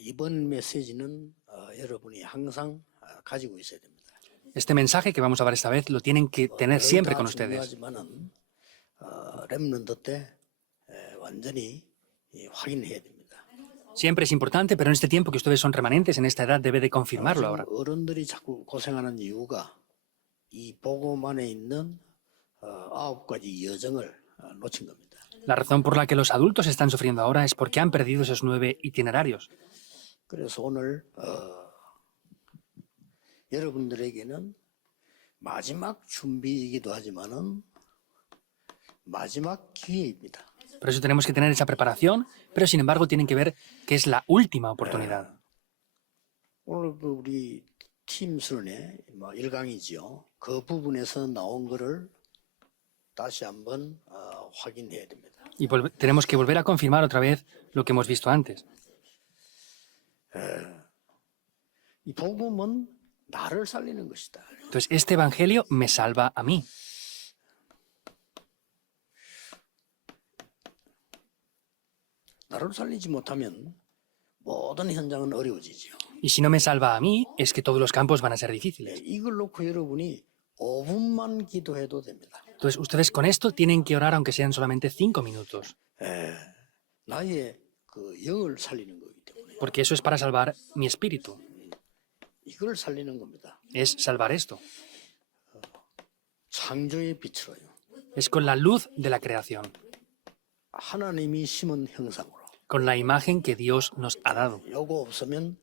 이번 메시지는 여러분이 항상 가지고 있어야 됩니다. Este mensaje que vamos a ver esta vez lo tienen que tener siempre con ustedes. 중요하지만은 렘넌트 때 완전히 확인해야 됩니다. Siempre es importante, pero en este tiempo que ustedes son remanentes, en esta edad debe de confirmarlo ahora. 어른들이 자꾸 고생하는 이유가 이 복음 안에 있는 9가지 여정을 놓친 겁니다. La razón por la que los adultos están sufriendo ahora es porque han perdido esos 9 itinerarios. 그래서 오늘 여러분들에게는 마지막 준비이기도 하지만은 마지막 기회입니다. Por eso tenemos que tener esa preparación, pero sin embargo tienen que ver que es la última oportunidad. 오늘 우리 팀 수련회 1강이죠. 그 부분에서 나온 거를 다시 한번 확인해야 됩니다. Y tenemos que volver a confirmar otra vez lo que hemos visto antes. 이 복음은 나를 살리는 것이다. Entonces, este evangelio me salva a mí. 나를 살리지 못하면 모든 현장은 어려워지죠. Y si no me salva a mí, es que todos los campos van a ser difíciles. 이걸 놓고 여러분이 5분만 기도해도 됩니다. Entonces, ustedes con esto tienen que orar aunque sean solamente 5 minutos, 나의 그 영을 살리는 거기 때문에 porque eso es para salvar mi espíritu. 이걸 살리는 겁니다. Es salvar esto. 창조의 빛으로요. Es con la luz de la creación, 하나님이 심은 형상으로. con la imagen que Dios nos ha dado. 요거 없으면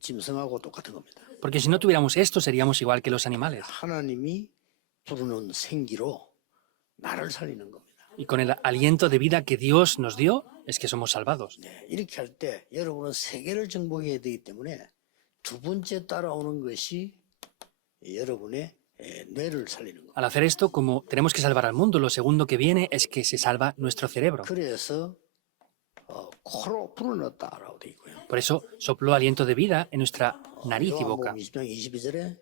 짐승하고 똑같은 겁니다. Porque si no tuviéramos esto, seríamos igual que los animales. 하나님이 부르는 생기로 나를 살리는 겁니다. Y con el aliento de vida que Dios nos dio, es que somos salvados. 이렇게 할 때 여러분은 세계를 정복해야 되기 때문에 두 번째 따라오는 것이 여러분의 뇌를 살리는 겁니다. Al hacer esto, como tenemos que salvar al mundo, lo segundo que viene es que se salva nuestro cerebro. 그래서 코로 불어넣었다라고 돼 있고요. Por eso sopló aliento de vida en nuestra nariz y boca. 20장 22절에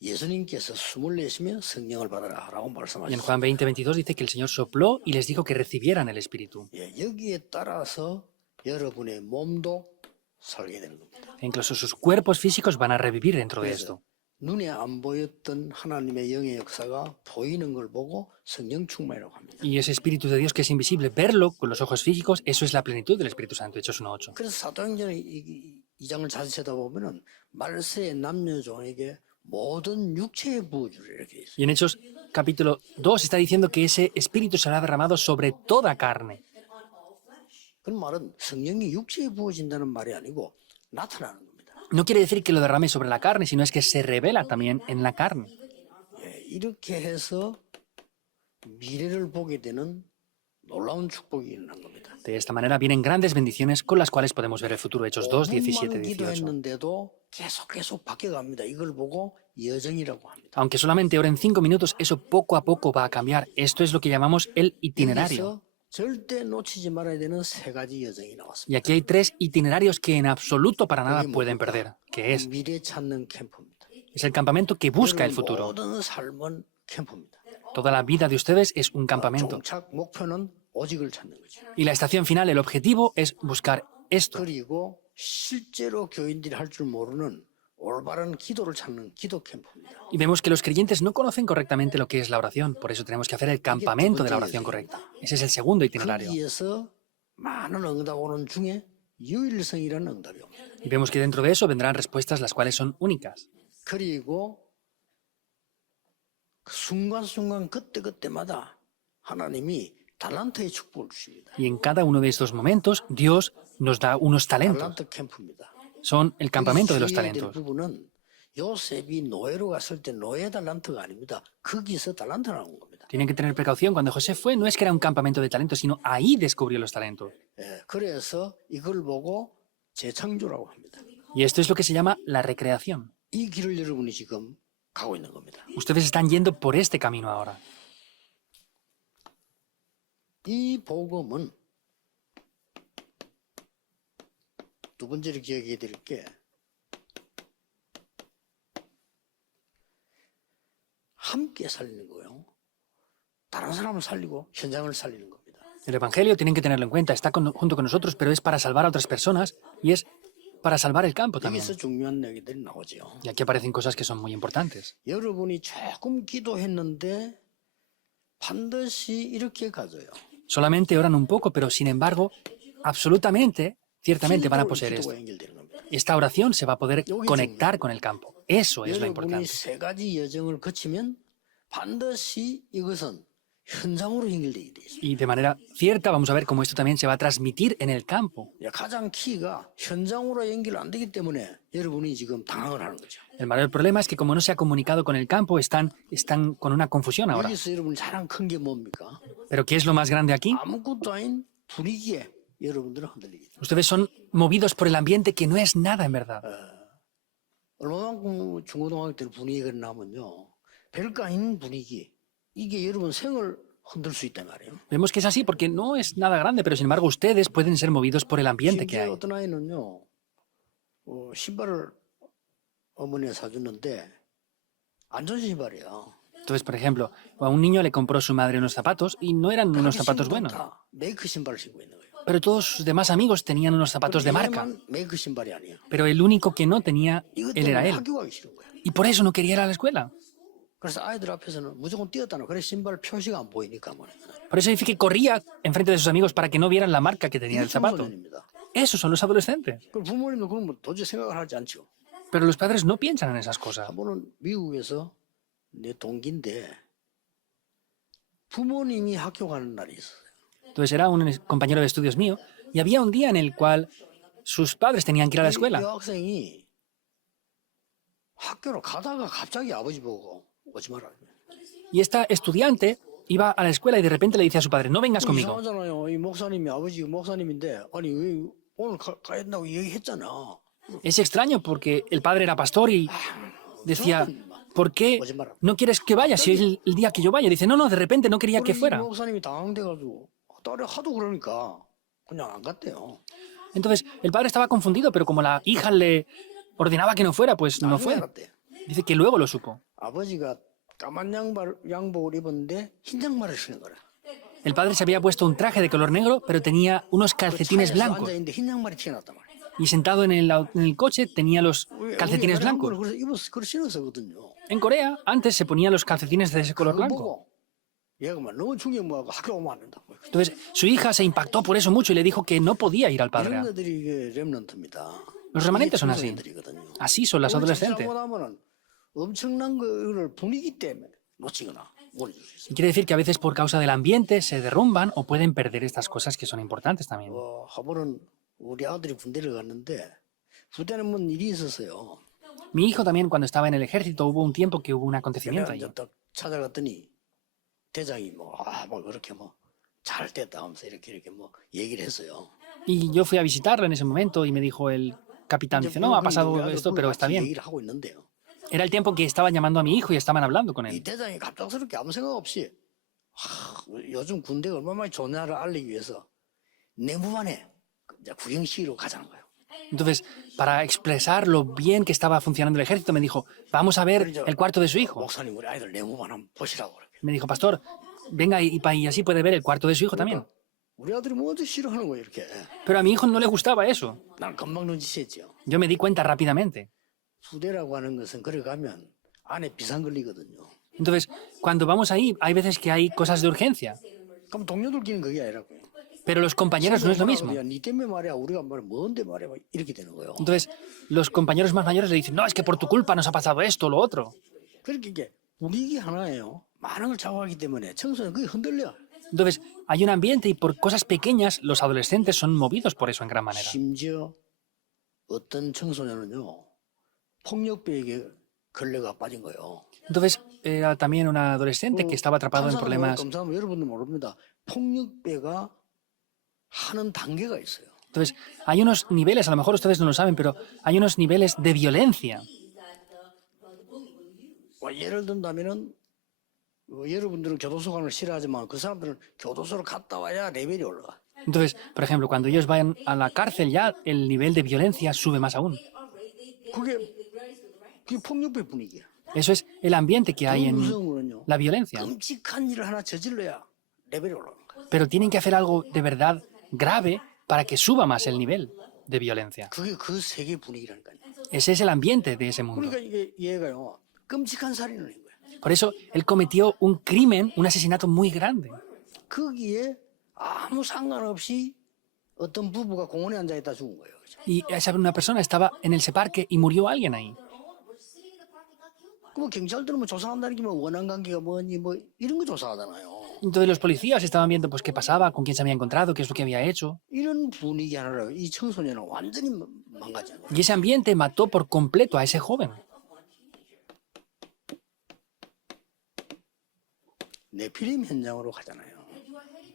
예수님께서 숨을 내쉬며 성령을 받아라라고 Y en 말씀하셨어요. Juan 20:22 dice que el Señor sopló y les dijo que recibieran el Espíritu. 여기에 따라서 여러분의 몸도 살게 되는 겁니다. E incluso sus cuerpos físicos van a revivir dentro de esto. 눈에 안 보였던 하나님의 영의 역사가 보이는 걸 보고 성령 충만이라고 합니다. Y ese Espíritu de Dios que es invisible, verlo con los ojos físicos, eso es la plenitud del Espíritu Santo, Hechos 1:8. 그래서 사도행전 2장을 자세히 쳐다보면은 말세의 남녀종에게 모든 육체의 부어주를 이렇게 돼 있어요. Y en Hechos capítulo 2 está diciendo que ese Espíritu será derramado sobre toda carne. 그런 말은 성령이 육체에 부어진다는 말이 아니고 나타나는 겁니다. No quiere decir que lo derrame sobre la carne, sino es que se revela también en la carne. 이렇게 해서 미래를 보게 되는 놀라운 축복이 일어난 겁니다. De esta manera vienen grandes bendiciones con las cuales podemos ver el futuro. Hechos 2, 17, 5분만 18. 기도했는데도 계속 바뀌어갑니다. 이걸 보고 여정이라고 합니다. Aunque solamente oren 5 minutos, eso poco a poco va a cambiar. Esto es lo que llamamos el itinerario. 여기서 절대 놓치지 말아야 되는 3가지 여정이 Y 나왔습니다. aquí hay 3 itinerarios que en absoluto para nada pueden perder, que es 미래 찾는 캠프입니다. el campamento que busca el 여러분 futuro. 모든 삶은 캠프입니다. Toda la vida de ustedes es un campamento. 종착 목표는 오직을 찾는 거죠. Y la estación final, el objetivo es buscar esto. 그리고 실제로 교인들이 할 줄 모르는 올바른 기도를 찾는 기도 캠프입니다. Y vemos que los creyentes no conocen correctamente lo que es la oración. Por eso tenemos que hacer el campamento de la oración correcta. Ese es el segundo itinerario. 거기에서 많은 응답 오는 중에 유일성이라는 응답이 옵니다. Y vemos que dentro de eso vendrán respuestas las cuales son únicas. 그리고 그 순간순간 그때마다 하나님이 달란트의 축복을 주십니다. Y en cada uno de estos momentos, Dios nos da unos talentos. 달란트 캠프입니다. Son el campamento de los 주의해야 될 talentos. 부분은 요셉이 노예로 갔을 때 노예 달란트가 아닙니다. 거기서 달란트 나온 겁니다. Tienen que tener precaución. Cuando José fue, no es que era un campamento de talentos, sino ahí descubrió los talentos. 그래서 이걸 보고 재창조라고 합니다. Y esto es lo que se llama la recreación. 이 길을 여러분이 지금 가고 있는 겁니다. Ustedes están yendo por este camino ahora. 이 복음은 두 번째로 기억해 드릴 게 함께 살리는 거예요. 다른 사람을 살리고 현장을 살리는 겁니다. El Evangelio tienen que tenerlo en cuenta. Está junto con nosotros, pero es para salvar a otras personas y es para salvar el campo también. 여기서 중요한 얘기들이 나오죠. Y aquí aparecen cosas que son muy importantes. 여러분이 조금 기도했는데 반드시 이렇게 가져요. Solamente oran un poco, pero sin embargo, absolutamente, ciertamente van a poseer esto. 기도가 연결되는 겁니다. Esta oración se va a poder conectar con el campo. Eso es lo 여러분이 importante. 세 가지 여정을 거치면 반드시 이것은 현장으로 연결되게 돼 있어요. Y de manera cierta vamos a ver cómo esto también se va a transmitir en el campo. 가장 키가 현장으로 연결 안 되기 때문에 여러분이 지금 당황을 하는 거죠. El mayor problema es que como no se ha comunicado con el campo, están con una confusión ahora. 여기서 여러분 가장 큰 게 뭡니까? ¿Pero qué es lo más grande aquí? 아무것도 아닌 분위기에 여러분들은 흔들리게 돼요. Ustedes son movidos por el ambiente que no es nada en verdad. 얼마만큼 중고등학교 때 분위기가 나면요. 별거 아닌 분위기. 이게 여러분 생을 흔들 수 있단 말이에요. Vemos que es así porque no es nada grande, pero sin embargo ustedes pueden ser movidos por el ambiente que 심지어 hay. 어떤 아이는요. 신발을 어머니가 사주는데 안 좋은 신발이야. Entonces, por ejemplo, a un niño le compró su madre unos zapatos y no eran unos zapatos buenos. 다 메이크 신발을 신고 있는 거예요. Pero todos sus demás amigos tenían unos zapatos de marca. 얘만 메이크 신발이 아니야. Pero el único que no tenía, 이것 él 때문에 era él. 학교 가기 싫은 거야. Y por eso no quería ir a la escuela. 그래서 아이들 앞에서는 무조건 뛰었다는 그래 신발 표시가 안 보이니까 말이야. Por eso dice que corría enfrente de sus amigos para que no vieran la marca que tenía el zapato. 청소년입니다. Esos son los adolescentes. 그 부모님도 그런 거 도저히 생각을 하지 않죠. Pero los padres no piensan en esas cosas. 한 번은 미국에서 내 동기인데 부모님이 학교 가는 날이 있었어요. Entonces era un compañero de estudios mío y había un día en el cual sus padres tenían que ir a la 이 escuela. 여학생이 학교로 가다가 갑자기 아버지 보고 오지 마라. Y esta estudiante iba a la escuela y de repente le dice a su padre, no vengas conmigo. 이상하잖아요. 이 목사님이 아버지 목사님인데 아니 왜 오늘 가야 된다고 얘기했잖아. Es extraño porque el padre era pastor y decía, ¿por qué 오지 마라. no quieres que vaya si es el día que yo vaya? Dice, no, no, de repente no quería que 이 fuera. 목사님이 당황돼가지고 딸이 하도 그러니까 그냥 안 갔대요. Entonces el padre estaba confundido, pero como la hija le ordenaba que no fuera, pues no 나중에 fue. 알았대. Dice que luego lo supo. 아버지가 까만 양복을 입었는데 흰 양말을 신은 거라. El padre se había puesto un traje de color negro, pero tenía unos calcetines 차에서 blancos. 앉아 있는데 흰 양말이 튀어났단 말이야. Y sentado en el coche tenía los calcetines 우리 blancos. 그래서 입어서 그걸 신었었거든요. En Corea, antes se ponían los calcetines de ese color 그거 blanco. 보고 얘가 막 너무 충격 먹고 학교 오면 안 된다고. Entonces, su hija se impactó por eso mucho y le dijo que no podía ir al padre. 이런 것들이 이게 렘넌트입니다. Los remanentes son así. 청소년들이거든요. Así son las adolescentes. 잘못 하면은 엄청난 거를 분위기 때문에 놓치거나 못 줄 수 있어요. Y quiere decir que a veces por causa del ambiente se derrumban o pueden perder estas cosas que son importantes también. 한 번은 우리 아들이 군대를 갔는데 부대는 뭔 일이 있었어요. Mi hijo también cuando estaba en el ejército hubo un tiempo que hubo un 내가 acontecimiento allí. 이제 딱 찾아갔더니 대장이 뭐 그렇게 뭐 잘 됐다 하면서 이렇게 뭐 얘기를 했어요. Y yo fui a visitarlo en ese momento y me dijo el capitán, dice, no, ha pasado esto, pero está bien. 얘기를 하고 있는데요. Era el tiempo en que estaban llamando a mi hijo y estaban hablando con 이 él. 대장이 갑작스럽게 아무 생각 없이 요즘 군대가 얼마나 좋냐를 알리기 위해서 내무반에 이제 구경시키러 가자는 거예요. Entonces, para expresar lo bien que estaba funcionando el ejército, me dijo, vamos a ver el cuarto de su hijo. 목사님 우리 아이들 내무반 한번 보시라고 그렇게. Me dijo, pastor, venga y así puede ver el cuarto de su hijo también. 우리 아들이 뭐지 싫어하는 거예요 이렇게. Pero a mi hijo no le gustaba eso. 난 금방 눈치챘죠. Yo me di cuenta rápidamente. 부대라고 하는 것은 그래 가면 안에 비상 걸리거든요. Entonces, cuando vamos ahí, hay veces que hay cosas de urgencia, 그럼 동료들끼리는 그게 아니라고요. pero los compañeros no es lo mismo. 니 때문에 말이야 우리가 말 뭔데 말이야 이렇게 되는 거예요. Entonces, los compañeros más mayores le dicen, no, es que por tu culpa nos ha pasado esto o lo otro. 그렇게 이게 분위기 하나예요. 많은 걸 좌우하기 때문에 청소년 그게 흔들려. Entonces, hay un ambiente y por cosas pequeñas los adolescentes son movidos por eso en gran manera. 심지어 어떤 청소년은요 폭력배에게 걸려가 빠진 거예요. Entonces, era también un adolescente que estaba atrapado en problemas. 감사하면 여러분들 모릅니다. 폭력배가 하는 단계가 있어요. Entonces, hay unos niveles, a lo mejor ustedes no lo saben, pero hay unos niveles de violencia. 예를 든다면은 여러분들은 교도소 가는 걸 싫어하지만 그 사람들은 교도소를 갔다 와야 레벨이 올라가. Entonces, por ejemplo, cuando ellos vayan a la cárcel ya el nivel de violencia sube más aún. 그게 폭력배 분위기야. Eso es el ambiente que hay 더 en 무서운 거는요. la violencia. 끔찍한 일을 하나 저질러야 레벨이 올라가는 거야. Pero tienen que hacer algo de verdad grave para que suba más el nivel de violencia. 그게 그 세계 분위기라니까요. Ese es el ambiente de ese mundo. 그러니까 이게 얘가요 끔찍한 살인을 한 거예요. Por eso él cometió un crimen, un asesinato muy grande. 거기에 아무 상관없이 어떤 부부가 공원에 앉아 있다 죽은 거예요. 그죠? Y una persona estaba en ese parque y murió alguien ahí. 그럼 경찰들은 뭐 조사한다는 게 뭐 원한 관계가 뭐니 뭐 이런 거 조사하잖아요. Entonces los policías estaban viendo pues qué pasaba, con quién se había encontrado, qué es lo que había hecho. 이런 분위기 하나로 이 청소년은 완전히 망가져요. Y ese ambiente mató por completo a ese joven. 네피림 현장으로 가잖아요.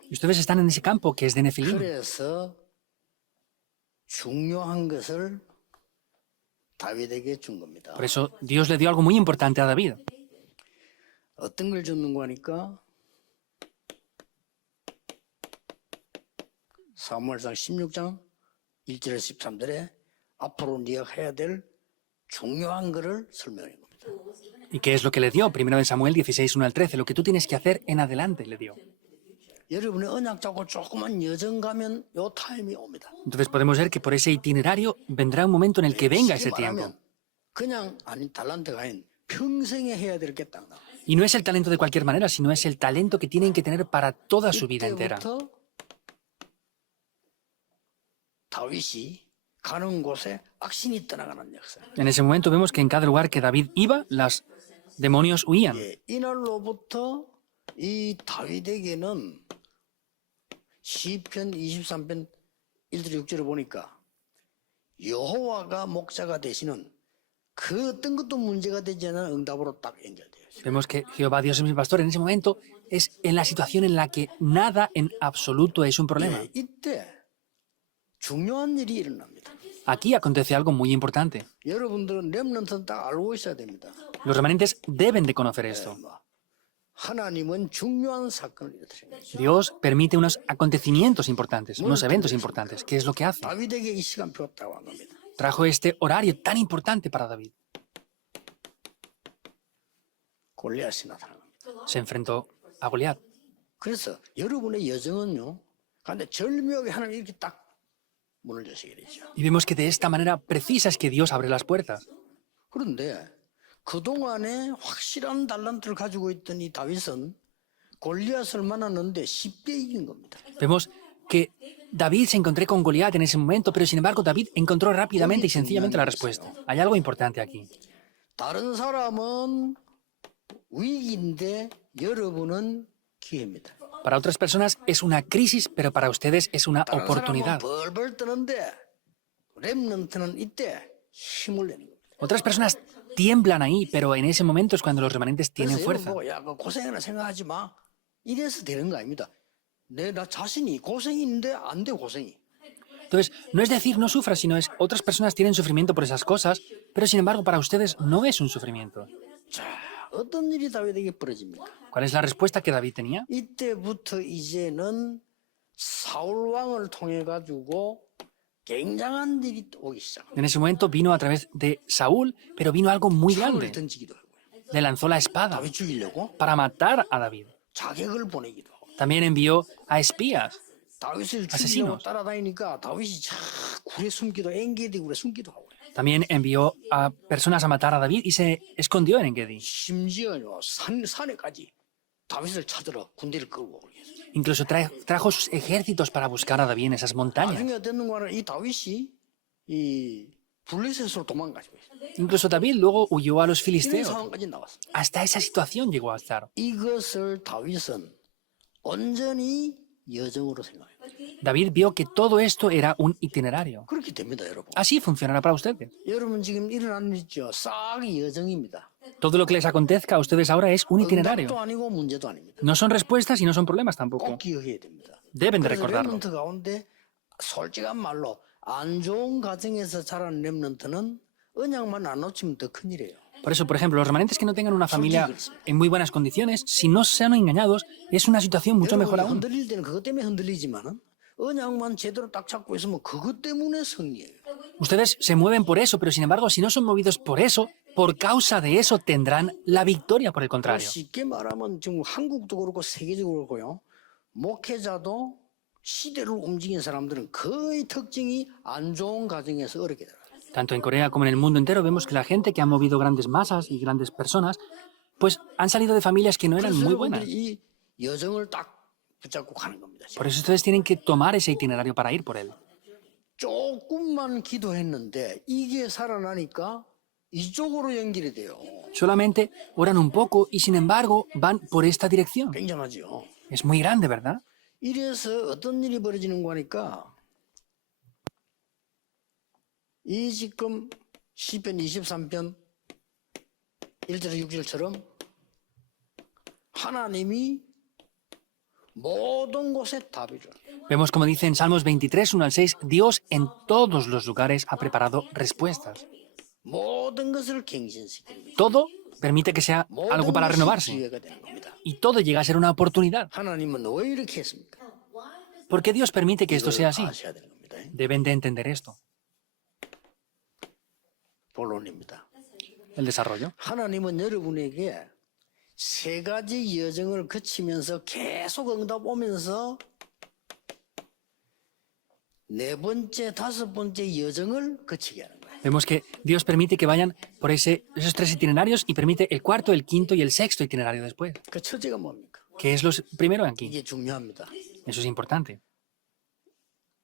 Y ustedes están en ese campo que es de Nefilim. 그래서 중요한 것을 다윗에게 준 겁니다. Por eso Dios le dio algo muy importante a David. 어떤 걸 줬는가 하니까 사무엘상 16장 1절에서 13절에 앞으로 네가 해야 될 중요한 것을 설명해 겁니다. ¿Y qué es lo que le dio? Primero de Samuel 16, 1 al 13. Lo que tú tienes que hacer en adelante le dio. 여러분의 언약 잡고 조그만 여정 가면 요 타임이 옵니다. Entonces podemos ver que por ese itinerario vendrá un momento en el que venga ese 쉽게 tiempo. 말하면 그냥 아닌 달란트가 아닌 평생에 해야 될 게 딱 나와. Y no es el talento de cualquier manera, sino es el talento que tienen que tener para toda su vida entera. 이때부터 다윗이 가는 곳에 악신이 떠나가는 역사. En ese momento vemos que en cada lugar que David iba, los demonios huían. 예, 이날로부터 이 다윗에게는 시편 23편 1절 6절을 보니까 여호와가 목자가 되시는 그 어떤 것도 문제가 되지 않은 응답으로 딱 연결돼요. Vemos que Jehová Dios es mi pastor. En ese momento es en la situación en la que nada en absoluto es un problema. 예, 이때 중요한 일이 일어납니다. Aquí acontece algo muy importante. 여러분들은 렘넌트는 딱 알고 있어야 됩니다. Los remanentes deben de conocer esto. 하나님은 중요한 사건을 일으키는 거죠. Dios permite unos acontecimientos importantes, unos eventos importantes. ¿Qué es lo que hace? 다윗에게 이 시간표가 딱 온 겁니다. Trajo este horario tan importante para David. 골리앗이 나타난 겁니다. Se enfrentó a Goliat. 그래서 여러분의 여정은요. 그런데 절묘하게 하나님 이렇게 딱 문을 여시게 되죠. Y vemos que de esta manera precisa es que Dios abre las puertas. 그런데 그동안에 확실한 달란트를 가지고 있던 이 다윗은 골리앗을 만났는데 쉽게 이긴 겁니다. Vemos que David se encontró con Goliat en ese momento, pero sin embargo David encontró rápidamente y sencillamente la respuesta. Hay algo importante aquí. 다른 사람은 위기인데 여러분은 기회입니다. Para otras personas es una crisis, pero para ustedes es una 다른 사람은 oportunidad. 벌벌 떠는데 렘넌트는 이때 힘을 내는 겁니다. Otras personas tiemblan ahí, pero en ese momento es cuando los remanentes tienen 그래서 fuerza. 여러분 보고 야, 그 고생이나 생각하지 마. 이래서 되는 거 아닙니다. 나 자신이 고생이 있는데 안 돼 고생이. Entonces, no es decir no sufras, sino es otras personas tienen sufrimiento por esas cosas, pero sin embargo para ustedes no es un sufrimiento. 자, 어떤 일이 다윗에게 벌어집니까? ¿Cuál es la respuesta que David tenía? 이때부터 이제는 사울 왕을 통해 가지고 굉장한 일이 오기 시작. En ese momento vino a través de Saúl, pero vino algo muy 창을 grande. 던지기도 하고요. Le lanzó la espada 다윗 죽이려고 para matar a David. 자객을 보내기도 하고. También envió a espías. 다윗을 죽이려고 asesinos. 따라다니니까 다윗이 자 굴에 숨기도 엔게디 굴에 숨기도 하고. También envió a personas a matar a David y se escondió en Engedi. 심지어요 산에까지 다윗을 찾으러 군대를 끌고 오게 했어요. Incluso trajo sus ejércitos para buscar a David en esas montañas. 나중에 어땠는 거는 이 다윗이 이 블레셋으로 도망가지고 있어요. Incluso David luego huyó a los 이런 filisteos. 상황까지 나왔어요. Hasta esa situación llegó a estar. 이것을 다윗은 온전히 여정으로 생각해요. David vio que todo esto era un itinerario. 그렇게 됩니다, 여러분. Así funcionará para ustedes. 여러분 지금 일어나는 일 있죠. 싹이 여정입니다. Todo lo que les acontezca a ustedes ahora es un itinerario. 응답도 아니고 문제도 아닙니다. No son respuestas y no son problemas tampoco. 꼭 기억해야 됩니다. Deben de 그래서 recordarlo. 렘넌트 가운데 솔직한 말로 안 좋은 가정에서 자란 렘넌트는 언약만 안 놓치면 더 큰일이에요. Por eso, por ejemplo, los remanentes que no tengan una familia en muy buenas condiciones, si no sean engañados, es una situación mucho mejor 여러분이 aún. 흔들릴 때는 그것 때문에 흔들리지만은 언약만 제대로 딱 잡고 있으면 그것 때문에 승리예요. Ustedes se mueven por eso, pero sin embargo, si no son movidos por eso, por causa de eso tendrán la victoria, por el contrario. 쉽게 말하면 지금 한국도 그렇고 세계적으로 그렇고요. 목회자도 시대를 움직인 사람들은 거의 특징이 안 좋은 가정에서 어렵게 살아요. Tanto en Corea como en el mundo entero vemos que la gente que ha movido grandes masas y grandes personas, pues han salido de familias que no eran 그래서 muy 여러분들이 buenas. 이 여정을 딱 붙잡고 가는 겁니다. Por eso ustedes tienen que tomar ese itinerario para ir por él. 조금만 기도했는데 이게 살아나니까 이쪽으로 연결이 돼요. Solamente oran un poco y sin embargo van por esta dirección. 굉장하죠. Es muy grande, ¿verdad? 이래서 어떤 일이 벌어지는 거니까 이 지금 시편 23편 1절 6절처럼 하나님이 모든 곳에 답을 줘요. Vemos como dice en Salmos 23, 1 al 6, Dios en todos los lugares ha preparado respuestas. 모든 것을 갱신시킵니다. Todo permite que sea algo 모든 para 것이 renovarse. 기회가 되는 겁니다. Y todo llega a ser una oportunidad. 하나님은 왜 이렇게 했습니까? ¿Por qué Dios permite que esto sea así? 아셔야 되는 겁니다. Deben de entender esto. 본론입니다. El desarrollo. 하나님은 여러분에게 세 가지 여정을 거치면서 계속 응답 오면서 네 번째, 다섯 번째 여정을 거치게 하는 거예요. Vemos que Dios permite que vayan por esos tres itinerarios y permite el cuarto, el quinto y el sexto itinerario después. 그 첫째가 뭡니까? ¿Qué es lo primero aquí? 이게 중요합니다. Eso es importante.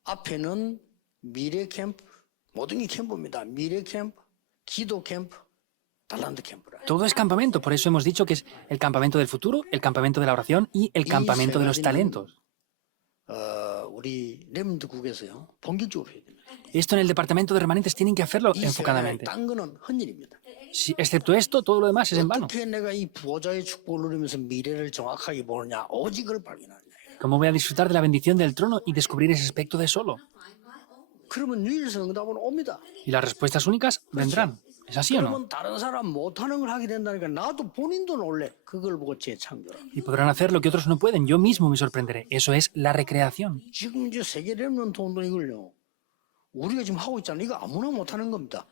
앞에는 미래 캠프, 모든 게 캠프입니다. 미래 캠프, 기도 캠프, 달란트 캠프라. Todo es campamento, por eso hemos dicho que es el campamento del futuro, el campamento de la oración y el campamento de los talentos. 우리 렘드국에서요 본격적으로 해야 됩니다. Esto en el departamento de remanentes tienen que hacerlo 이 세상에 enfocadamente. 딴 거는 헛일입니다. Excepto esto, todo lo demás es en vano. 어떻게 내가 이 부자의 축복을 누리면서 미래를 정확하게 보느냐, 오직 그걸 발견하느냐. ¿Cómo voy a disfrutar de la bendición del trono y descubrir ese aspecto de solo? 그러면 유일성 응답은 옵니다. Y las respuestas únicas vendrán. ¿Es así o no? 그러면 다른 사람 못하는 걸 하게 된다니까 나도 본인도 놀래. 그걸 보고 재창조라. Y podrán hacer lo que otros no pueden. Yo mismo me sorprenderé. Eso es la recreación. 지금 이제 세계 렘넌트 운동이걸요. 우리가 지금 하고 있잖아요. 이거 아무나 못하는 겁니다.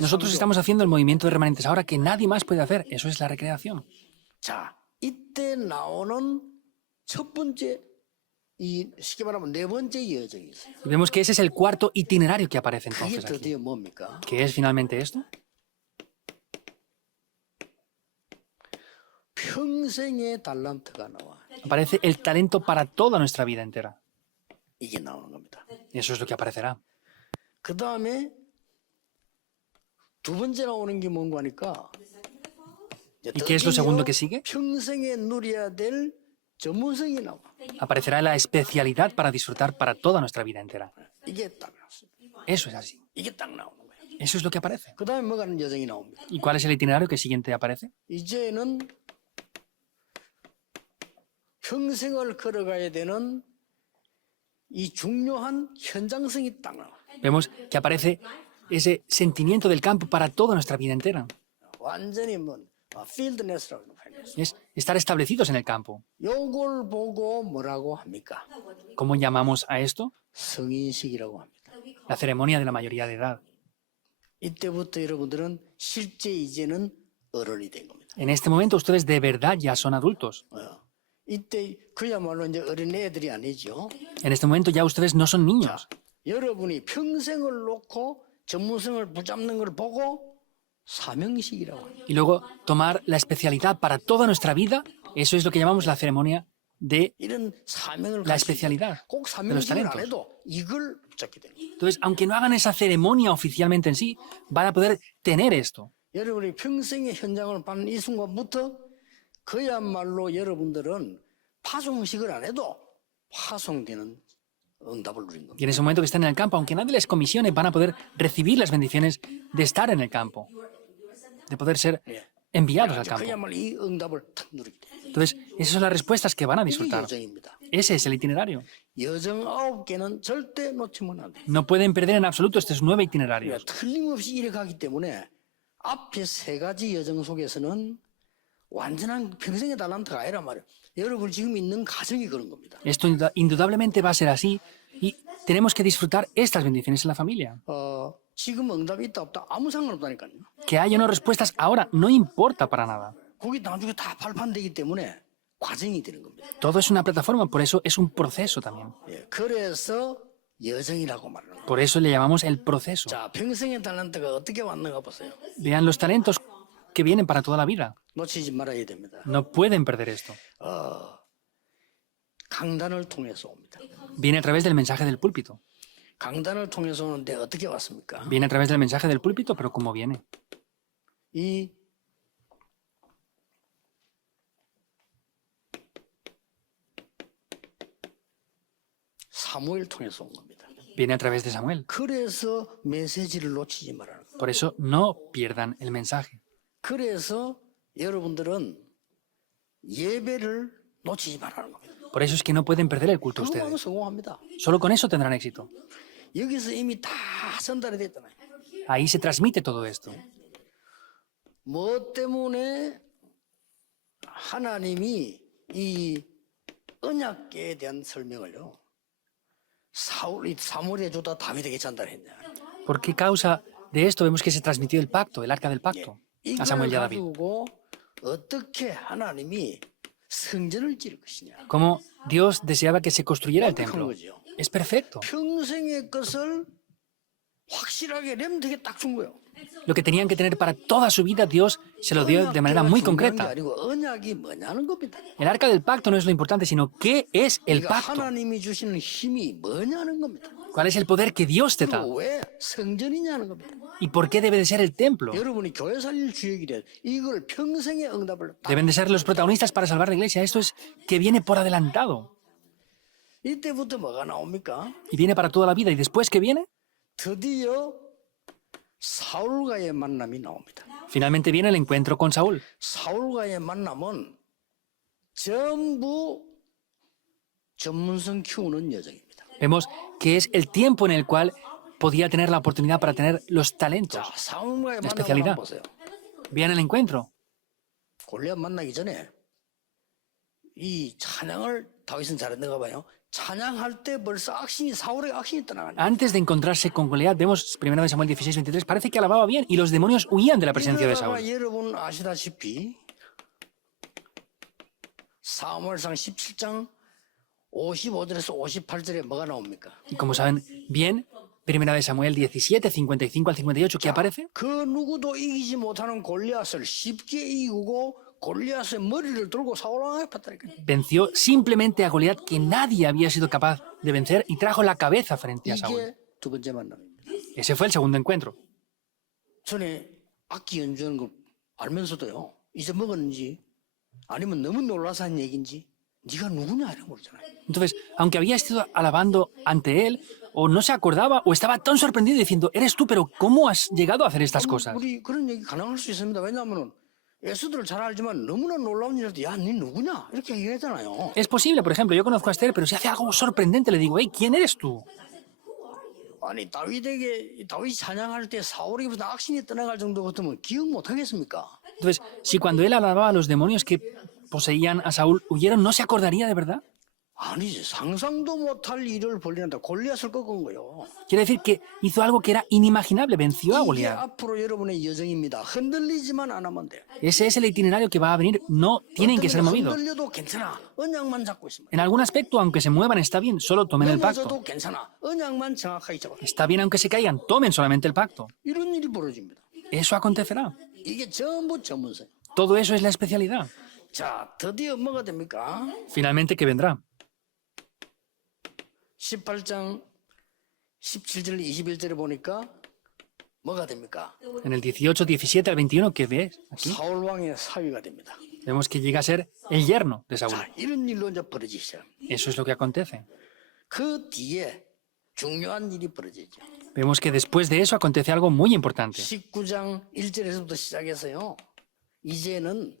Nosotros estamos haciendo el movimiento de remanentes ahora que nadie más puede hacer. Eso es la recreación. 자, 이때 나오는 첫 번째 이 쉽게 말하면 네 번째 여정이 있어요. Y vemos que ese es el cuarto itinerario que aparece 그게 entonces aquí. 드디어 뭡니까? ¿Qué es finalmente esto? 평생의 달란트가 나와. Aparece el talento para toda nuestra vida entera. 이게 나오는 겁니다. Eso es lo que aparecerá. 그 다음에 두 번째 나오는 게 뭔가 하니까 ¿Y qué es lo segundo que sigue? 평생에 누려야 될 전문성이 나와. Aparecerá la especialidad para disfrutar para toda nuestra vida entera. 이게 딱 나왔습니다. Eso es así. 이게 딱 나오는 거예요. Eso es lo que aparece. 그 다음에 뭐가 하는 여정이 나옵니다. ¿Y cuál es el itinerario que siguiente aparece? 이제는 평생을 걸어가야 되는 이 중요한 현장성이 딱 나와. Vemos que aparece ese sentimiento del campo para toda nuestra vida entera. 완전히 뭐 필드네스라고 하는 거예요. Es estar establecidos en el campo. 요걸 보고 뭐라고 합니까? ¿Cómo llamamos a esto? 성인식이라고 합니다. La ceremonia de la mayoría de edad. 이때부터 여러분들은 실제 이제는 어른이 된 겁니다. En este momento ustedes de verdad ya son adultos. 이때 그야말로 이제 어린 애들이 아니죠. En este momento ya ustedes no son niños. 여러분이 평생을 놓고 전문성을 붙잡는 걸 보고 사명식이라고 합니다. Y luego tomar la especialidad para toda nuestra vida, eso es lo que llamamos la ceremonia de 이런 사명을 la 가지고 especialidad 꼭 de los 사명식을 안 talentos. 해도 이걸 붙잡게 됩니다. Entonces, aunque no hagan esa ceremonia oficialmente en sí, van a poder tener esto. 여러분이 평생의 현장을 받는 이 순간부터 그야말로 여러분들은 파송식을 안 해도 파송되는 응답을 누린 겁니다. Y en ese momento que están en el campo, aunque nadie les comisione, van a poder recibir las bendiciones de estar en el campo, de poder ser enviados al campo. 그야말로 이 응답을 탁 누리게 돼요. Entonces, esas son las respuestas que van a 이게 disfrutar. 여정입니다. Ese es el itinerario. 여정 9개는 절대 놓치면 안 돼요. No pueden perder en absoluto estos 9 itinerarios. 틀림없이 이래 가기 때문에 앞에 세 가지 여정 속에서는 완전한 평생의 달란트가 아니란 말이에요. 여러분 지금 있는 가정이 그런 겁니다. Esto indudablemente va a ser así y tenemos que disfrutar estas bendiciones en la familia. 지금 응답이 있다 없다 아무 상관없다니까요. Que haya o no respuestas ahora no importa para nada. 그게 나중에 다 발판되기 때문에 과정이 되는 겁니다. Todo es una plataforma, por eso es un proceso también. 예, 그래서 여정이라고 말하는 거예요. Por eso le llamamos el proceso. 자, 평생의 탤런트가 어떻게 왔는가 보세요. Vean los talentos que vienen para toda la vida. 놓치지 말아야 됩니다. No pueden perder esto. 강단을 통해서 옵니다. Viene a través del mensaje del púlpito. 강단을 통해서 오는데 어떻게 왔습니까? Viene a través del mensaje del púlpito, pero ¿cómo viene? 이 사무엘 통해서 온 겁니다. Viene a través de Samuel. 그래서 메시지를 놓치지 말라는 거예요. Por eso no pierdan el mensaje. 그래서 여러분들은 예배를 놓치지 말라는 겁니다. Por eso es que no pueden perder el culto 그거 하면 ustedes. 성공합니다. Solo con eso tendrán éxito. 여기서 이미 다 전달이 됐잖아요. Ahí se transmite todo esto. 뭐 때문에 하나님이 이 언약궤에 대한 설명을요, 사무엘에 주다 다윗에게 전달했냐. ¿Por qué causa de esto vemos que se transmitió el pacto, el arca del pacto, a Samuel 이걸 y a David? 가지고 어떻게 하나님이 성전을 지을 것이냐. Cómo Dios deseaba que se construyera el 완벽한 templo. 거죠. Es perfecto. 평생의 것을 확실하게 렘드게 딱 준 거예요. Lo que tenían que tener para toda su vida, Dios se lo dio de manera muy 중요한 게 concreta. 아니고 언약이 뭐냐는 겁니다. El arca del pacto no es lo importante, sino qué es el 그러니까 pacto. 하나님이 주시는 힘이 뭐냐는 겁니다. ¿Cuál es el poder que Dios te da? 그리고 왜 성전이냐는 겁니다. ¿Y por qué debe de ser el templo? 여러분이 교회 살릴 주역이래. 이걸 평생의 응답을 딱. Deben de ser los protagonistas para salvar la iglesia. Esto es que viene por adelantado. 이때부터 뭐가 나옵니까? Y viene para toda la vida. ¿Y después qué viene? 드디어 사울과의 만남이 나옵니다. Finalmente viene el encuentro con Saúl. 사울과의 만남은 전부 전문성 키우는 여정입니다. Vemos que es el tiempo en el cual podía tener la oportunidad para tener los talentos. 자, 사울과의 만남을 especialidad. 한번 보세요. Viene el encuentro. 골리앗 만나기 전에 이 찬양을 다윗은 잘했는가 봐요. 찬양할 때 벌써 사울의 악신이 떠나가냐. Antes de encontrarse con Goliat, vemos 1 Samuel 16, 23, parece que alababa bien y los demonios huían de la presencia de Saúl. 여러분 아시다시피 사무엘상 17장 55절에서 58절에 뭐가 나옵니까? Y como saben bien, 1 Samuel 17, 55 al 58, ¿qué aparece? 그 누구도 이기지 못하는 골리앗을 쉽게 이기고 골리앗의 머리를 들고 사울 왕에게 팠다니까요. Venció simplemente a Goliat que nadie había sido capaz de vencer y trajo la cabeza frente a Saúl. 이게 두 번째 만남입니다. Ese fue el segundo encuentro. 전에 악기 연주하는 거 알면서도요. 이제 먹었는지 아니면 너무 놀라서 한 얘기인지 네가 누구냐 이런 거 모르잖아요. Entonces, aunque había estado alabando ante él, o no se acordaba, o estaba tan sorprendido diciendo, eres tú, pero ¿cómo has llegado a hacer estas cosas? 우리 그런 얘기 가능할 수 있습니다. 왜냐하면 에스더를 잘 알지만 너무나 놀라운 일할 때 야, 네 누구냐 이렇게 얘기하잖아요. Es posible, por ejemplo, yo conozco a Esther, pero si hace algo sorprendente le digo, hey, ¿quién eres tú? 아니 다윗이 찬양할 때 사울에게부터 악신이 떠나갈 정도 같으면 기억 못 하겠습니까? Entonces, si cuando él alababa a los demonios que poseían a Saúl huyeron, ¿no se acordaría de verdad? 아니지 상상도 못할 일을 벌리는다. 골리앗을 꺾은 거요. Quiere decir que hizo algo que era inimaginable, venció a 이게 Goliat. 앞으로 여러분의 여정입니다. 흔들리지만 안 하면 돼. Ese es el itinerario que va a venir, no tienen que ser movidos. 흔들려도 괜찮아. 언약만 잡고 있으면. En algún aspecto, aunque se muevan, está bien, solo tomen el pacto. 넘어져도 괜찮아. 언약만 정확하게 잡아. Está bien, aunque se caigan, tomen solamente el pacto. 이런 일이 벌어집니다. Eso acontecerá. 이게 전부 전문성. Todo eso es la especialidad. 자, 드디어 뭐가 됩니까? Finalmente, ¿qué vendrá? 18장 17절 21절에 보니까 뭐가 됩니까? En el 18, 17 al 21, ¿qué ves aquí? 사울 왕의 사위가 됩니다. Vemos que llega a ser el yerno de Saúl. 자, 이런 일로 이제 벌어지기 시작. Eso es lo que acontece. 그 뒤에 중요한 일이 벌어지죠. Vemos que después de eso acontece algo muy importante. 19장 1절에서부터 시작해서요. 이제는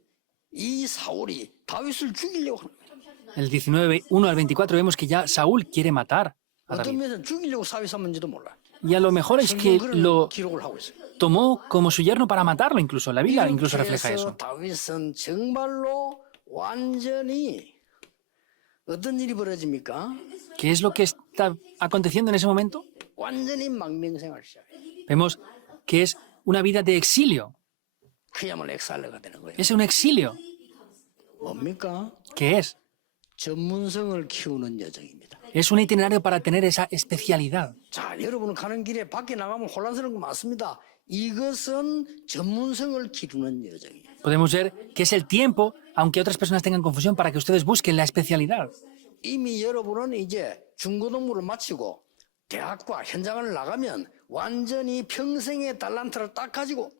이 사울이 다윗을 죽이려고 하는 거예요. El 19, 1 al 24 vemos que ya Saúl quiere matar a 어떤 David. 면에서 죽이려고 사위 삼은지도 몰라. Y a lo mejor es que 성경 lo 그런 기록을 하고 있어요. tomó como su yerno para matarlo incluso. La Biblia incluso 이렇게 refleja 해서 eso. 다윗은 정말로 완전히 어떤 일이 벌어집니까? ¿Qué es lo que está aconteciendo en ese momento? 완전히 망명생활을 시작해요. Vemos que es una vida de exilio. 그야말로 엑살러가 되는 거예요. Es un exilio. 뭡니까? ¿Qué es? 전문성을 키우는 여정입니다. Es un itinerario para tener esa especialidad. 자, 여러분은 가는 길에 밖에 나가면 혼란스러운 거 많습니다. 이것은 전문성을 기르는 여정이에요. Podemos ver que es el tiempo, aunque otras personas tengan confusión, para que ustedes busquen la especialidad. 이미 여러분은 이제 중고등부를 마치고 대학과 현장을 나가면 완전히 평생의 달란트를 딱 가지고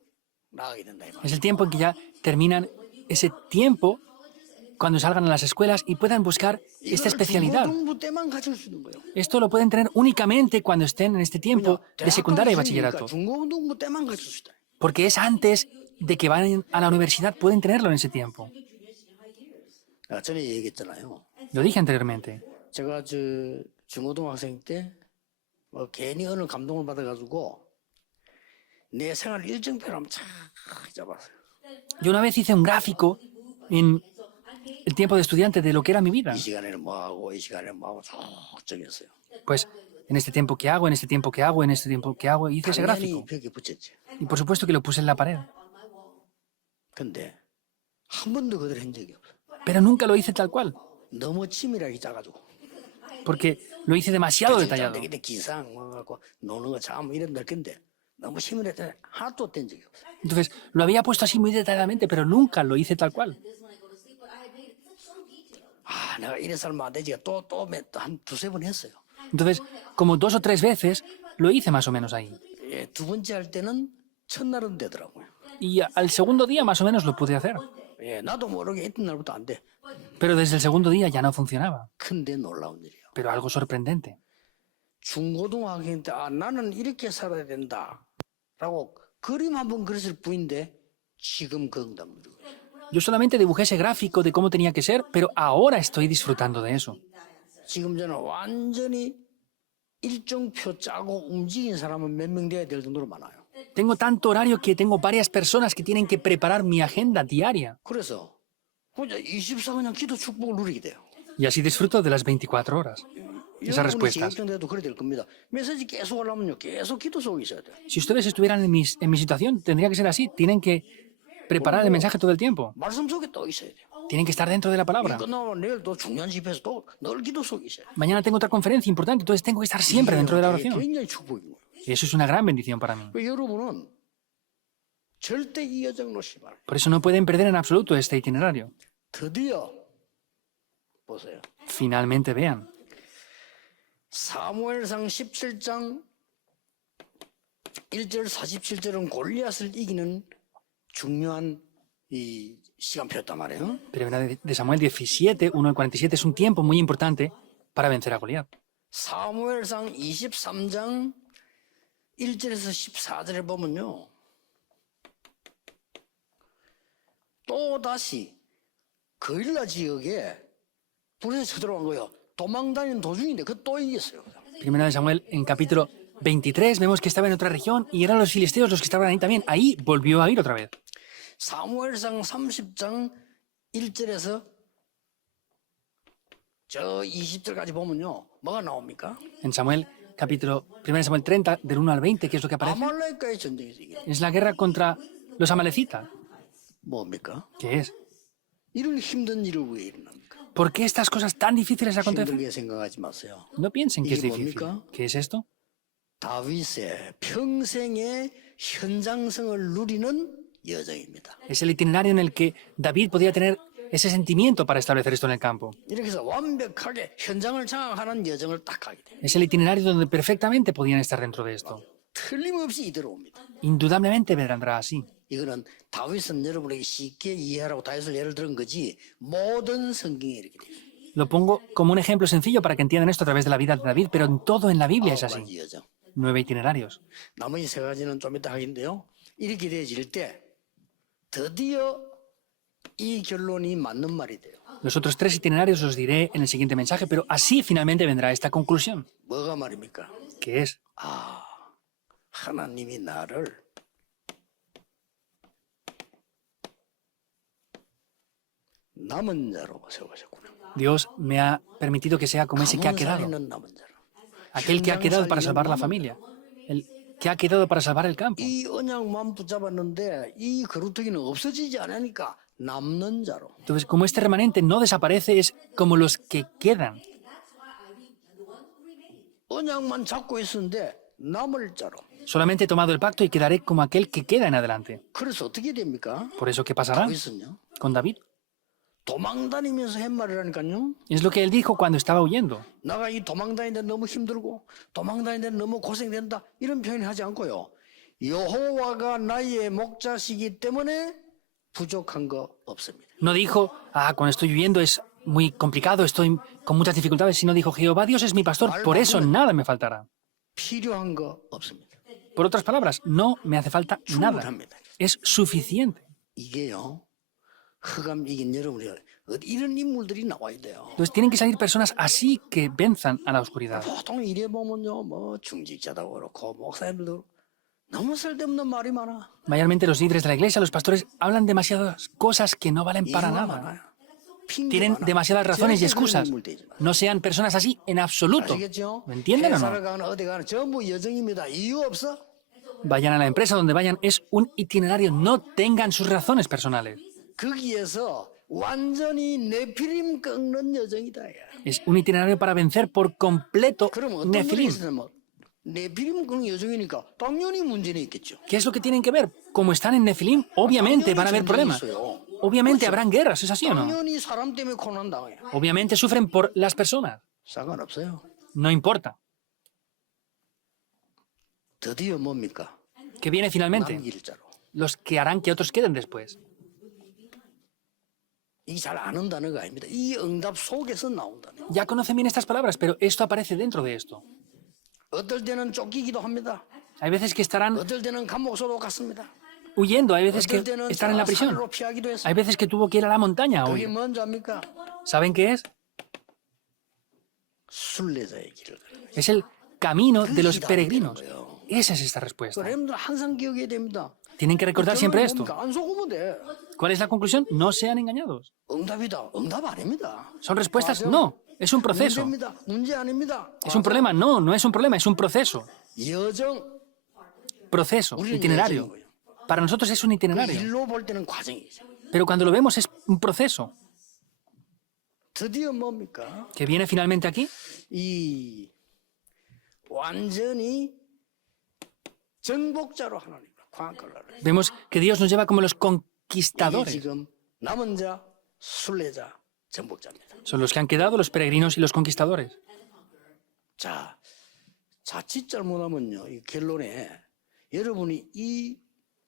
나가게 된다. 이 말이에요. Es el tiempo en que ya terminan ese tiempo cuando salgan a las escuelas y puedan buscar esta 이걸 especialidad. 중고등부 때만 가질 수 있는 거예요. Esto lo pueden tener únicamente cuando estén en este tiempo de secundaria y bachillerato, 중고등부 때만 가질 수 있다. porque es antes de que vayan a la universidad, pueden tenerlo en ese tiempo. 전에 얘기했잖아요. Lo dije anteriormente. 제가 중고등학생 때 뭐 괜히 어느 감동을 받아가지고 내 생활 일정표를 한번 쫙 잡았어요. Yo una vez hice un gráfico en el tiempo de estudiante de lo que era mi vida. 이 시간에는 뭐 하고 이 시간에는 뭐 하고 쭉 정했어요. Pues en este tiempo que hago, en este tiempo que hago, en este tiempo que hago, hice ese 당연히 gráfico. 벽에 붙였지. Y por supuesto que lo puse en la pared. 근데 한 번도 그대로 한 적이 없어. Pero nunca lo hice tal cual, 너무 치밀하게 짜가지고. porque lo hice demasiado detallado. 근데 기상 와갖고 노는 거 참 이런 날 건데 너무 치밀했더니 하나도 된 적이 없어. Entonces, lo había puesto así muy detalladamente, pero nunca lo hice tal cual. 아, 내가 이래 살면 안 되지. 한 두세 번 했어요. Entonces, como 2 o 3 veces, lo hice más o menos ahí. 예, 두 번째 할 때는 첫날은 되더라고요. Y al segundo día más o menos lo pude hacer. 예, 나도 모르게 했던 날부터 안 돼. Pero desde el segundo día ya no funcionaba. 근데 놀라운 일이에요. Pero algo sorprendente. 중고등학생 때 나는 이렇게 살아야 된다라고 그림 한번 그렸을 뿐인데 지금 그 응답을 주고 있어요. Yo solamente dibujé ese gráfico de cómo tenía que ser, pero ahora estoy disfrutando de eso. 지금 저는 완전히 일정표 짜고 움직인 사람은 몇 명 돼야 될 정도로 많아요. Tengo tanto horario que tengo varias personas que tienen que preparar mi agenda diaria. 그래서 그냥 24 그냥 기도 축복을 누리게 돼요. Y así disfruto de las 24 horas. Esas 여러분이 respuestas. 제일정돼도 그래 될 겁니다. 메시지 계속 하려면요. 계속 기도 속에 있어야 돼요. Si ustedes estuvieran en mi situación, tendría que ser así. Tienen que preparar el mensaje todo el tiempo. 말씀 속에 또 있어야 돼요. Tienen que estar dentro de la palabra. 끝나면 내일 또 중요한 집에서 또 늘 기도 속에 있어야 돼요. Mañana tengo otra conferencia importante, entonces tengo que estar siempre dentro de la oración. 굉장히 축복인 거예요. Y eso es una gran bendición para mí. 여러분은 절대 이 여정 놓지 말아요. Por eso no pueden perder en absoluto este itinerario. 드디어 보세요. Finalmente vean. 사무엘상 17장 1절 47절은 골리앗을 이기는 중요한 이 시간표였단 말이에요. Primera de Samuel 17, 1 al 47 es un tiempo muy importante para vencer a Goliat. 사무엘상 23장 1절에서 14절에 보면요. 또 다시 거일라 지역에 불에서 쳐들어간 거예요. 도망다니는 도중인데 그 또 이겼어요. Primera de Samuel en capítulo 23 vemos que estaba en otra región y eran los filisteos los que estaban ahí también. Ahí volvió a ir otra vez. 사무엘상 30장 1절에서 저 20절까지 보면요. 뭐가 나옵니까? En Samuel, capítulo 1 Samuel 30, del 1 al 20, ¿qué es lo que aparece? 아말렉과의 전쟁에서 이겨. Es la guerra contra los amalecitas. 뭡니까? ¿Qué es? 이런 힘든 일을 왜 일어납니까? ¿Por qué estas cosas tan difíciles acontecen? 힘들게 생각하지 마세요. No piensen que es ¿Y difícil. 뭡니까? ¿Qué es esto? 다윗의 평생의 현장성을 누리는 여정입니다. Es el itinerario en el que David podía tener ese sentimiento para establecer esto en el campo. 이렇게 해서 완벽하게 현장을 장악하는 여정을 딱 가게 돼요. Es el itinerario donde perfectamente podían estar dentro de esto. 틀림없이 이대로 옵니다. Indudablemente vendrá así. 이거는 다윗은 여러분에게 쉽게 이해하라고 다윗을 예를 들은 거지 모든 성경에 이렇게 돼요. Lo pongo como un ejemplo sencillo para que entiendan esto a través de la vida de David, pero en todo en la Biblia es así. 가지 여정. 9 itinerarios. 나머지 세 가지는 좀 이따 하겠는데요. 이렇게 되어질 때 드디어 이 결론이 맞는 말이 돼요. Los otros 3 itinerarios os diré en el siguiente mensaje, pero así finalmente vendrá esta conclusión. 뭐가 말입니까? Que es, 하나님이 나를 남은 자로 세우셨구나. Dios me ha permitido que sea como ese que ha 가문 quedado. 살리는 남은 자로. Aquel que ha quedado para salvar la familia. El que ha quedado para salvar el campo. 이 언약만 붙잡았는데 이 거루터기는 없어지지 않으니까 남는 자로. Entonces, como este remanente no desaparece, es como los que quedan. 언약만 잡고 있었는데 남을 자로. Solamente he tomado el pacto y quedaré como aquel que queda en adelante. 그래서 어떻게 됩니까? Por eso, ¿qué pasará 다윗은요. con David? 도망다니면서 한 말이라니까요. Es lo que él dijo cuando estaba huyendo. 나가 이 도망다니는데 너무 힘들고 도망다니는데 너무 고생된다 이런 표현을 하지 않고요. 여호와가 나의 목자시기 때문에 부족한 거 없습니다. No dijo, cuando estoy huyendo es muy complicado, estoy con muchas dificultades, sino dijo, Jehová Dios es mi pastor, por eso nada me faltará. 필요한 거 없습니다. Por otras palabras, no me hace falta nada. 충분합니다. Es suficiente. 이게요. 흑암 이긴 여러분이 이런 인물들이 나와야 돼요. Entonces tienen que salir personas así que venzan a la oscuridad. 보통 이래 보면요, 뭐 중직자도 그렇고 목사님들도 너무 쓸데없는 말이 많아. Mayormente los líderes de la iglesia, los pastores, hablan demasiadas cosas que no valen para 이유가 nada. 많아요. 핑계 Tienen 많아. demasiadas razones y 절대 그런 excusas. 인물 되지 마. No sean personas así en absoluto. 아시겠죠? ¿Me entienden o 회사를 no? 가거나 어디 가나 전부 여정입니다. 이유 없어? Vayan a la empresa donde vayan, es un itinerario. No tengan sus razones personales. 거기에서 완전히 네피림 꺾는 여정이다. Es un itinerario para vencer por completo 그럼 어떤 분이 Nefilim. 있으면 네피림 꺾는 여정이니까 당연히 문제는 있겠죠. ¿Qué es lo que tienen que ver? Como están en Nefilim, obviamente van a haber problemas. Obviamente habrán guerras, ¿es así o no? 당연히 사람 때문에 고난 당해요. Obviamente sufren por las personas. 상관없어요. No importa. 드디어 뭡니까? ¿Qué viene finalmente? 남길 자로. Los que harán que otros queden después. 이 잘 아는 단어가 아닙니다. 이 응답 속에서 나온다네. Ya conocen bien estas palabras, pero esto aparece dentro de esto. 어떨 때는 쫓기기도 합니다. Hay veces que estarán 어떨 때는 감옥소로 갔습니다. huyendo, hay veces que 어떨 때는 están en la prisión. 산으로 피하기도 했습니다. Hay veces que tuvo que ir a la montaña a 그게 huir. 뭔지 압니까? ¿Saben qué es? 순례자의 길을 가는 거예요. Es el camino de los peregrinos. Esa es esta respuesta. 여러분들 항상 기억해야 됩니다. Tienen que recordar siempre esto. 안 속으면 돼. ¿Cuál es la conclusión? No sean engañados. 응답이다. 응답 아닙니다. ¿Son respuestas? No. Es un proceso. 문제입니다. 문제 아닙니다. ¿Es un problema? No, no es un problema, es un proceso. 여정. Proceso, itinerario. Para nosotros es un 그 itinerario. 일로 볼 때는 과정이죠. Pero cuando lo vemos es un proceso. 드디어 뭡니까? Que viene finalmente aquí. 이 완전히 정복자로 하나님 광걸을. Vemos que Dios nos lleva como los 이게 conquistadores. 지금 남은 자, 순례자, 정복자입니다. Son los que han quedado, los peregrinos y los conquistadores. 자, 자칫 잘못하면요, 이 결론에 여러분이 이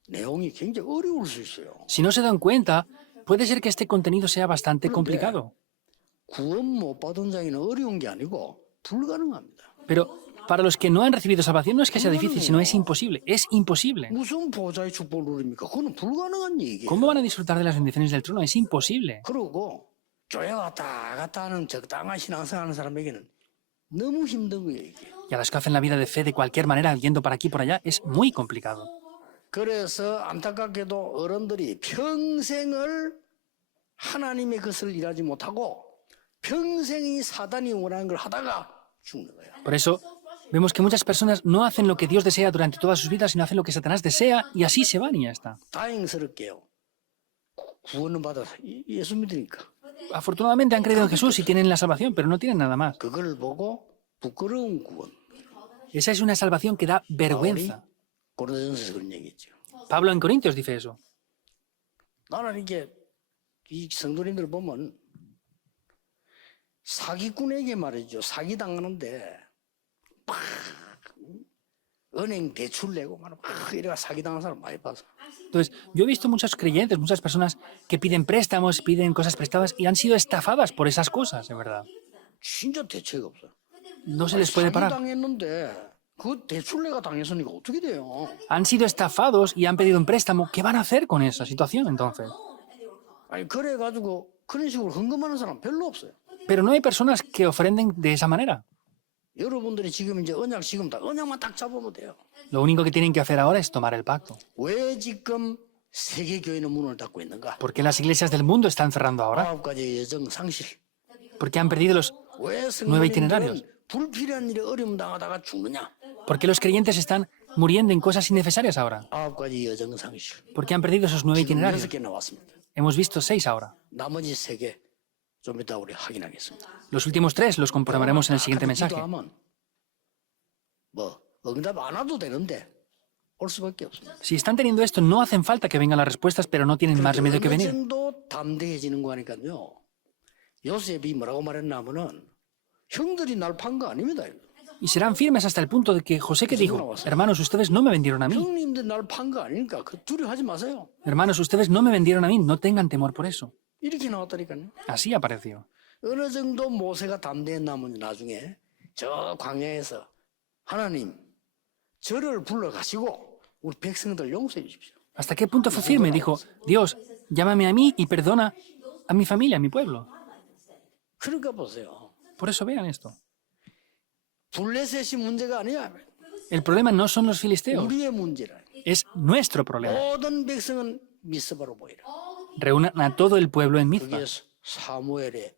내용이 굉장히 어려울 수 있어요. Si no se dan cuenta, puede ser que este contenido sea bastante complicado. 구원 못 받은 자에는 어려운 게 아니고 불가능합니다. Pero para los que no han recibido salvación no es que sea difícil, sino es imposible. Es imposible. 무슨 보좌의 축복을 누립니까? 그건 불가능한 얘기예요. ¿Cómo van a disfrutar de las bendiciones del trono? Es imposible. 그리고 교회 왔다 갔다 하는 적당한 신앙생활 하는 사람에게는 너무 힘든 거예요, 이게. Y a los que hacen la vida de fe de cualquier manera, yendo por aquí y por allá, es muy complicado. 그래서 안타깝게도 어른들이 평생을 하나님의 것을 일하지 못하고 평생이 사단이 원하는 걸 하다가 죽는 거예요. Por eso, vemos que muchas personas no hacen lo que Dios desea durante todas sus vidas, sino hacen lo que Satanás desea y así se van y ya está. 다행스럽게요. 구원은 받아 예수 믿으니까 Afortunadamente han creído en Jesús y tienen la salvación, pero no tienen nada más. 그걸 보고 부끄러운 구원. Esa es una salvación que da vergüenza. 고린도전서에서 그런 얘기했죠. Pablo en Corintios dice eso. 나는 이게 이 성도님들 보면 사기꾼에게 말이죠. 사기 당하는데 막 은행 대출 내고 막 이래가 사기 당한 사람 많이 봐서. Entonces, yo he visto muchos creyentes, muchas personas que piden préstamos, piden cosas prestadas y han sido estafadas por esas cosas, de verdad. 진짜 대책이 없어. No se les puede 사기 parar. 당했는데 그 대출 내가 당했으니까 어떻게 돼요? Han sido estafados y han pedido un préstamo. ¿Qué van a hacer con esa situación entonces? 아니 그래 가지고 그런 식으로 헌금하는 사람 별로 없어요. Pero no hay personas que ofrenden de esa manera. 여러분들이 지금 이제 언약 지금 다 언약만 딱 잡으면 돼요. Lo único que tienen que hacer ahora es tomar el pacto. 왜 지금 세계 교회는 문을 닫고 있는가? ¿Por qué las iglesias del mundo están cerrando ahora? 9가지 여정 상실. Porque han perdido los... 왜 Nueve 성도님들은 itinerarios. 불필요한 일에 어려움 당하다가 죽느냐? ¿Por qué los creyentes están muriendo en cosas innecesarias ahora? 9가지 여정 상실. Porque han perdido esos 9 지금 itinerarios. 6개 나왔습니다. Hemos visto 6 ahora. 나머지 3개 좀 이따 우리 확인하겠습니다. Los últimos 3 los comprobaremos en el siguiente mensaje. 기도하면 뭐 응답 안 와도 되는데 올 수밖에 없습니다. Si están teniendo esto, no hacen falta que vengan las respuestas, pero no tienen más remedio que 어느 venir. 정도 담대해지는 거 하니까요. 요셉이 뭐라고 말했냐면은 형들이 날 판 거 아닙니다. Y serán firmes hasta el punto de que José que dijo, hermanos, ustedes no me vendieron a mí. 형님들 날 판 거 아니니까 그 두려워하지 마세요. Hermanos, ustedes no me vendieron a mí, no tengan temor por eso. 이렇게 나왔다니까요. Así apareció. 어느 정도 모세가 담대했나면 나중에 저 광야에서 하나님 저를 불러가시고 우리 백성들 용서해 주십시오. ¿Hasta qué punto fue firme? Dijo, Dios, llámame a mí y perdona a mi familia, a mi pueblo. 그러니까 보세요. Por eso vean esto. 블레셋이 문제가 아니야. El problema no son los filisteos, 우리의 문제라. es nuestro problema. 모든 백성은 미스바로 보이라. Reúnan a todo el pueblo en 그게 Mizpa. 사무엘의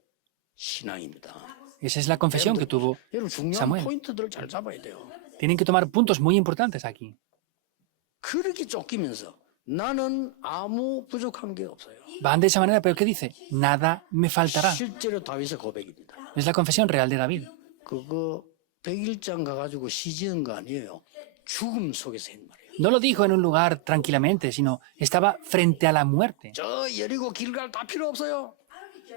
신앙입니다. Esa es la confesión que tuvo 여러분 중요한 Samuel. 포인트들을 잘 잡아야 돼요. Tienen que tomar puntos muy importantes aquí. 그렇게 쫓기면서 나는 아무 부족한 게 없어요. Van de esa manera, pero ¿qué dice? Nada me faltará. 실제로 다윗의 고백입니다. Es la confesión real de David. 그거 101장 가가지고 시 지은 거 아니에요. 죽음 속에서 한 말이에요. No lo dijo en un lugar tranquilamente, sino estaba frente a la muerte. 저 여리고 길갈 다 필요 없어요.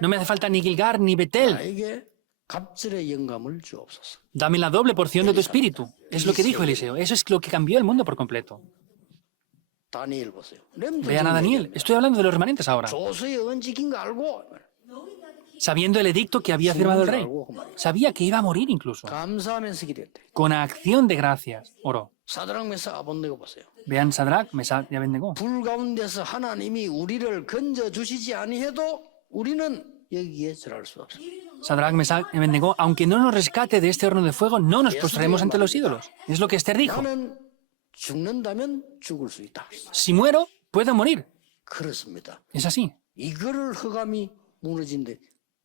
No me hace falta ni Gilgar ni Betel. 나에게 갑절의 영감을 주옵소서. Dame la doble porción de tu espíritu. Es lo que dijo Eliseo. Eso es lo que cambió el mundo por completo. 다니엘 보세요. 렘드 Vean a Daniel. Estoy hablando de los remanentes ahora. 조수의 언지긴 거 알고 Sabiendo el edicto que había firmado el rey. Sabía que iba a morir incluso. 감사하면서 기도했대. Con acción de gracias, oró. 사드락 메사 아본네고 보세요. Vean Sadrach, Mesach y Abednego. 불 가운데서 하나님이 우리를 건져 주시지 아니해도 우리는 여기에 절할 수 없어요. Sadrach, Mesach y Abednego, aunque no nos rescate de este horno de fuego, no nos postraremos ante los ídolos. Es lo que Esther dijo. 나는 죽는다면 죽을 수 있다. Si muero, puedo morir. 그렇습니다. Es así. 이거를 허감이 무너진데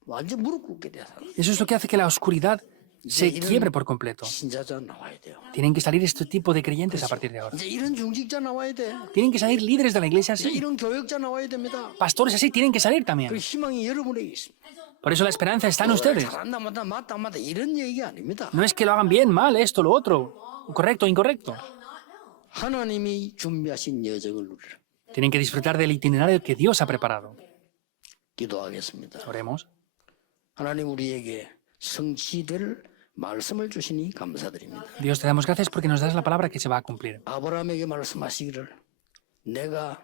완전 무릎 꿇게 돼요. Eso es lo que hace que la oscuridad se quiebre por completo. 신자자 나와야 돼요. Tienen que salir este tipo de creyentes a partir de ahora. 이제 이런 중직자 나와야 돼. Tienen que salir líderes de la iglesia 이제 así. 이런 교역자 나와야 됩니다. Pastores así tienen que salir 그 también. 희망이 여러분에게 있습니다. Por eso la esperanza está en ustedes. 잘한다 맞다 이런 얘기 아닙니다. No es que lo hagan bien, mal, esto, lo otro, correcto, incorrecto. 하나님이 준비하신 여정을 누리라. Tienen que disfrutar del itinerario que Dios ha preparado. 기도하겠습니다. Oremos. 하나님 우리에게 성취될 말씀을 주시니 감사드립니다. Dios, te damos gracias porque nos das la palabra que se va a cumplir. 아브라함에게 말씀하시기를 내가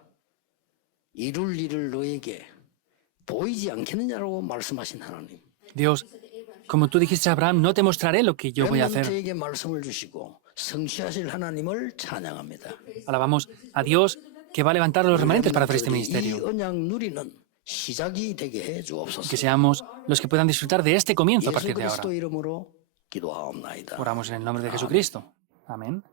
이룰 일을 너에게 보이지 않겠느냐라고 말씀하신 하나님. Dios, como tú dijiste a Abraham, no te mostraré lo que yo voy a hacer. 렘넌트에게 말씀을 주시고 성취하실 하나님을 찬양합니다. Alabamos a Dios que va a levantar a los remanentes para hacer este 이 ministerio. 언약 누리는 시작이 되게 해 주옵소서. Que seamos los que puedan disfrutar de este comienzo a 예수 partir de ahora. 그리스도 이름으로 기도하옵나이다. Oramos en el nombre de Jesucristo. Amén.